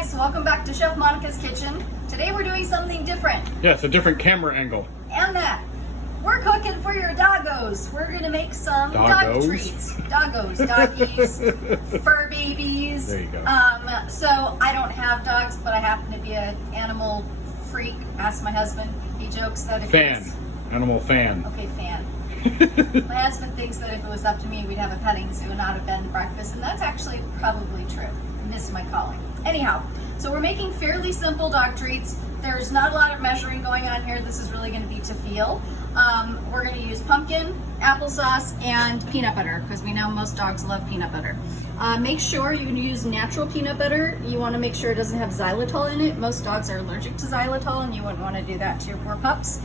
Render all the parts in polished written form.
guys, welcome back to Chef Monica's Kitchen. Today we're doing something different. Yes, a different camera angle. And that, we're cooking for your doggos. We're gonna make some dog treats. Doggos, doggies, fur babies. There you go. So I don't have dogs, but I happen to be an animal freak. Ask my husband. He jokes that if Animal fan. Okay, fan. My husband thinks that if it was up to me, we'd have a petting zoo and not a bed and breakfast, and that's actually probably true. Missed my calling. Anyhow, so we're making fairly simple dog treats. There's not a lot of measuring going on here. This is really going to be to feel. We're going to use pumpkin, applesauce, and peanut butter because we know most dogs love peanut butter. Make sure you use natural peanut butter. You want to make sure it doesn't have xylitol in it. Most dogs are allergic to xylitol, and you wouldn't want to do that to your poor pups.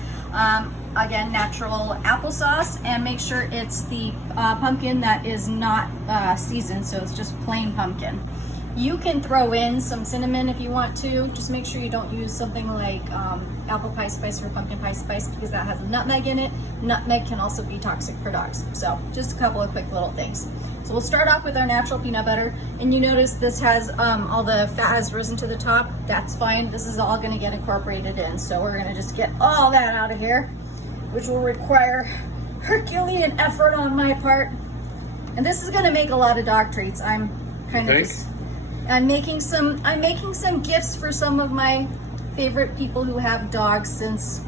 Again, natural applesauce, and make sure it's the pumpkin that is not seasoned, so it's just plain pumpkin. You can throw in some cinnamon if you want to. Just make sure you don't use something like apple pie spice or pumpkin pie spice because that has nutmeg in it. Nutmeg can also be toxic for dogs. So just a couple of quick little things. So we'll start off with our natural peanut butter, and you notice this has all the fat has risen to the top. That's fine. This is all gonna get incorporated in. So we're gonna just get all that out of here, which will require Herculean effort on my part. And this is gonna make a lot of dog treats. I'm kind of just, I'm making some gifts for some of my favorite people who have dogs since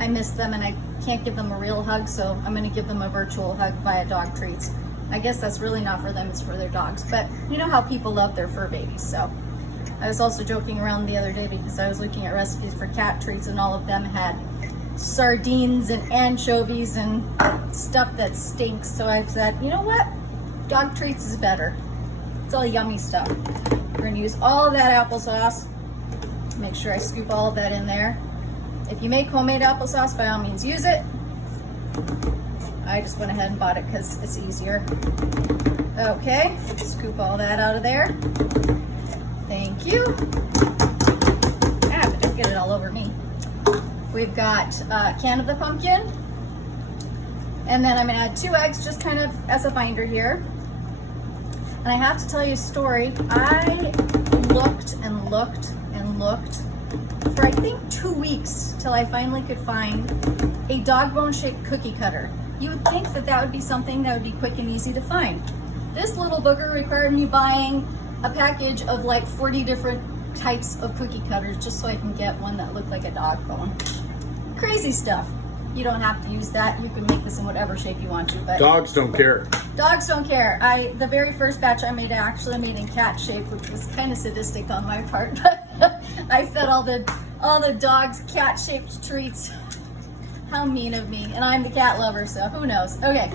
I miss them and I can't give them a real hug, so I'm gonna give them a virtual hug via dog treats. I guess that's really not for them, it's for their dogs, but you know how people love their fur babies. So I was also joking around the other day because I was looking at recipes for cat treats and all of them had sardines and anchovies and stuff that stinks. So I've said, you know what? Dog treats is better. It's all yummy stuff. We're gonna use all of that applesauce. Make sure I scoop all of that in there. If you make homemade applesauce, by all means use it. I just went ahead and bought it because it's easier. Okay, scoop all that out of there. Thank you. But don't get it all over me. We've got a can of the pumpkin. And then I'm gonna add 2 eggs just kind of as a binder here. And I have to tell you a story. I looked and looked and looked for I think 2 weeks till I finally could find a dog bone shaped cookie cutter. You would think that that would be something that would be quick and easy to find. This little booger required me buying a package of like 40 different types of cookie cutters just so I can get one that looked like a dog bone. Crazy stuff. You don't have to use that. You can make this in whatever shape you want to, but dogs don't care. Dogs don't care. The very first batch I made, I actually made in cat shape, which was kind of sadistic on my part, but I fed all the dogs cat shaped treats. How mean of me. And I'm the cat lover, so who knows. Okay,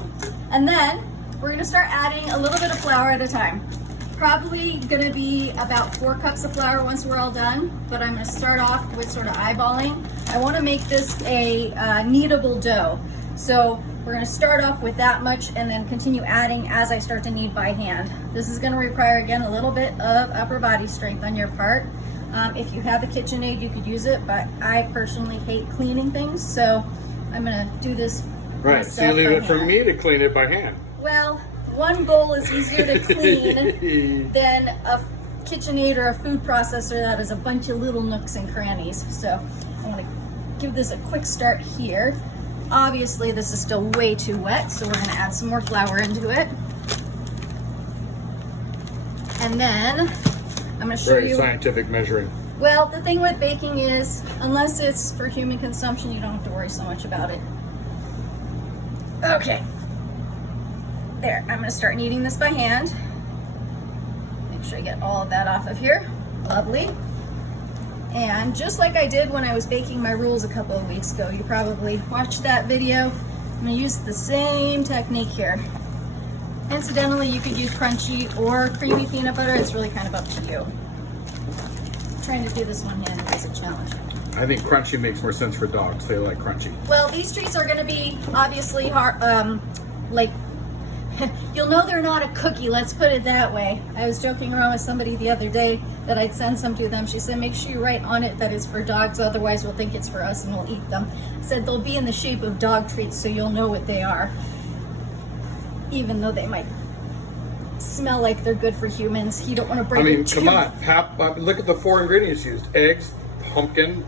and then we're gonna start adding a little bit of flour at a time. Probably gonna be about 4 cups of flour once we're all done, but I'm gonna start off with sort of eyeballing. I wanna make this a kneadable dough. So we're gonna start off with that much and then continue adding as I start to knead by hand. This is gonna require, again, a little bit of upper body strength on your part. If you have a KitchenAid, you could use it, but I personally hate cleaning things, so I'm gonna do this right, so you leave it for me to clean it by hand. Well, one bowl is easier to clean than a KitchenAid or a food processor that has a bunch of little nooks and crannies. So I'm gonna give this a quick start here. Obviously this is still way too wet, so we're gonna add some more flour into it. And then I'm gonna show you. Very scientific measuring. Well, the thing with baking is, unless it's for human consumption, you don't have to worry so much about it. Okay. There, I'm gonna start kneading this by hand. Make sure I get all of that off of here. Lovely. And just like I did when I was baking my rules a couple of weeks ago, you probably watched that video. I'm gonna use the same technique here. Incidentally, you could use crunchy or creamy peanut butter. It's really kind of up to you. Trying to do this one-handed is a challenge. I think crunchy makes more sense for dogs. They like crunchy. Well, these treats are gonna be obviously hard, like, you'll know they're not a cookie, let's put it that way. I was joking around with somebody the other day that I'd send some to them. She said, make sure you write on it that it's for dogs, otherwise we'll think it's for us and we'll eat them. I said, they'll be in the shape of dog treats so you'll know what they are, even though they might smell like they're good for humans. You don't want to break I mean, your come tooth. on. Look at the 4 ingredients used: eggs, pumpkin,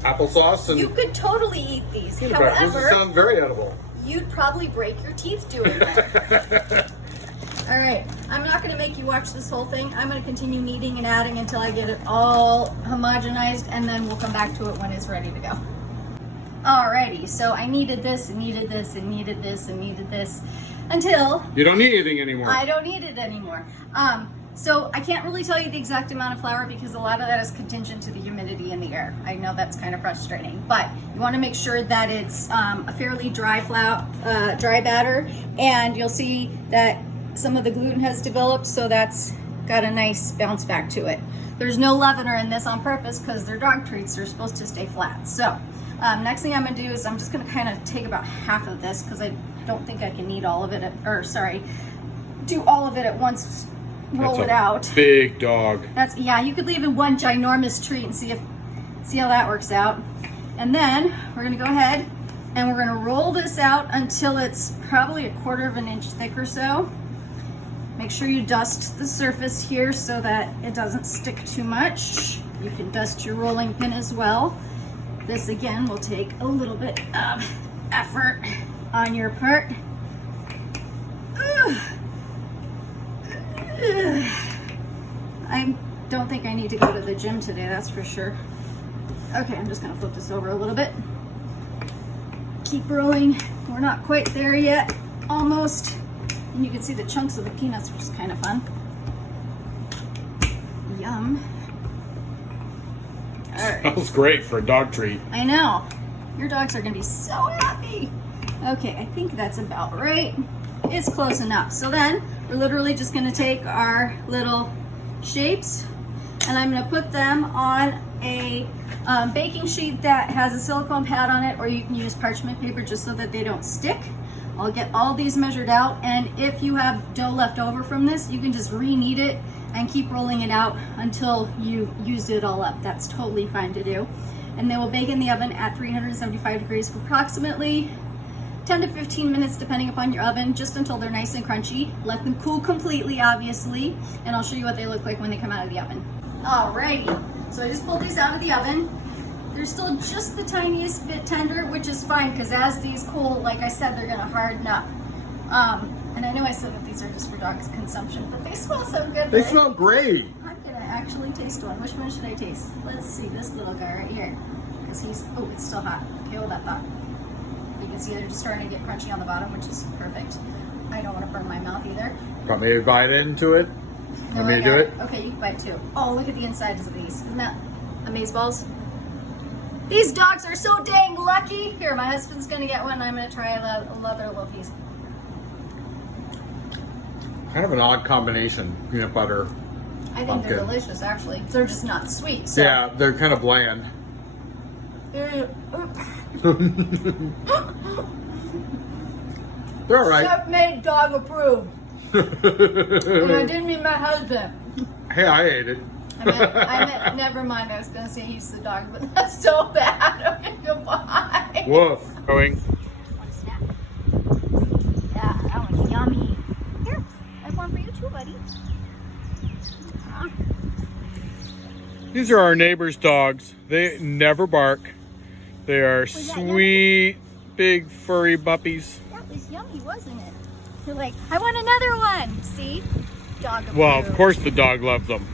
applesauce, and You could totally eat these. peanut butter. Those However, sound very edible. you'd probably break your teeth doing that. All right, I'm not going to make you watch this whole thing. I'm going to continue kneading and adding until I get it all homogenized, and then we'll come back to it when it's ready to go. Alrighty, so I kneaded this and kneaded this and kneaded this and kneaded this until You don't need anything anymore. I don't need it anymore. So I can't really tell you the exact amount of flour because a lot of that is contingent to the humidity in the air. I know that's kind of frustrating, but you want to make sure that it's a fairly dry dry batter, and you'll see that some of the gluten has developed, so that's got a nice bounce back to it. There's no leavener in this on purpose because they're dog treats. They're supposed to stay flat. So next thing I'm going to do is I'm just going to kind of take about half of this because I don't think I can knead all of it, do all of it at once. Roll it out. Big dog. Yeah, you could leave in one ginormous treat and see how that works out. And then we're gonna go ahead and we're gonna roll this out until it's probably 1/4 of an inch thick or so. Make sure you dust the surface here so that it doesn't stick too much. You can dust your rolling pin as well. This again will take a little bit of effort on your part. I don't think I need to go to the gym today, that's for sure. Okay, I'm just gonna flip this over a little bit. Keep rolling. We're not quite there yet, almost. And you can see the chunks of the peanuts, which is kind of fun. Yum. All right. Smells great for a dog treat. I know. Your dogs are gonna be so happy. Okay, I think that's about right. It's close enough. So then we're literally just gonna take our little shapes and I'm gonna put them on a baking sheet that has a silicone pad on it, or you can use parchment paper just so that they don't stick. I'll get all these measured out, and if you have dough left over from this, you can just re-knead it and keep rolling it out until you used it all up. That's totally fine to do. And they will bake in the oven at 375 degrees for approximately 10 to 15 minutes depending upon your oven, just until they're nice and crunchy. Let them cool completely, obviously, and I'll show you what they look like when they come out of the oven. Alrighty, so I just pulled these out of the oven. They're still just the tiniest bit tender, which is fine because as these cool, like I said, they're gonna harden up. And I know I said that these are just for dogs' consumption, but they smell so good. They right? smell great. I'm gonna actually taste one. Which one should I taste? Let's see, this little guy right here. Because oh, it's still hot. Okay, hold that thought. You can see they're just starting to get crunchy on the bottom, which is perfect. I don't want to burn my mouth either. Want me to bite into it? No, Want me to do it? Okay, you can bite too. Oh, look at the insides of these. Isn't that amazeballs? These dogs are so dang lucky. Here, my husband's gonna get one. I'm gonna try another little piece. Kind of an odd combination, peanut butter. I think pumpkin. they're delicious, actually. They're just not sweet. So. Yeah, they're kind of bland. They're all right. Chef made, dog approved. And I didn't mean my husband. Hey, I ate it. I meant, never mind. I was gonna say he's the dog, but that's so bad. Okay, goodbye. Woof. Going. Want a snack? Yeah, that one's yummy. Here, I have one for you too, buddy. These are our neighbor's dogs. They never bark. They are sweet, big, furry puppies. That was yummy, wasn't it? You're like, I want another one. See? Dog approved. Well, of course the dog loves them.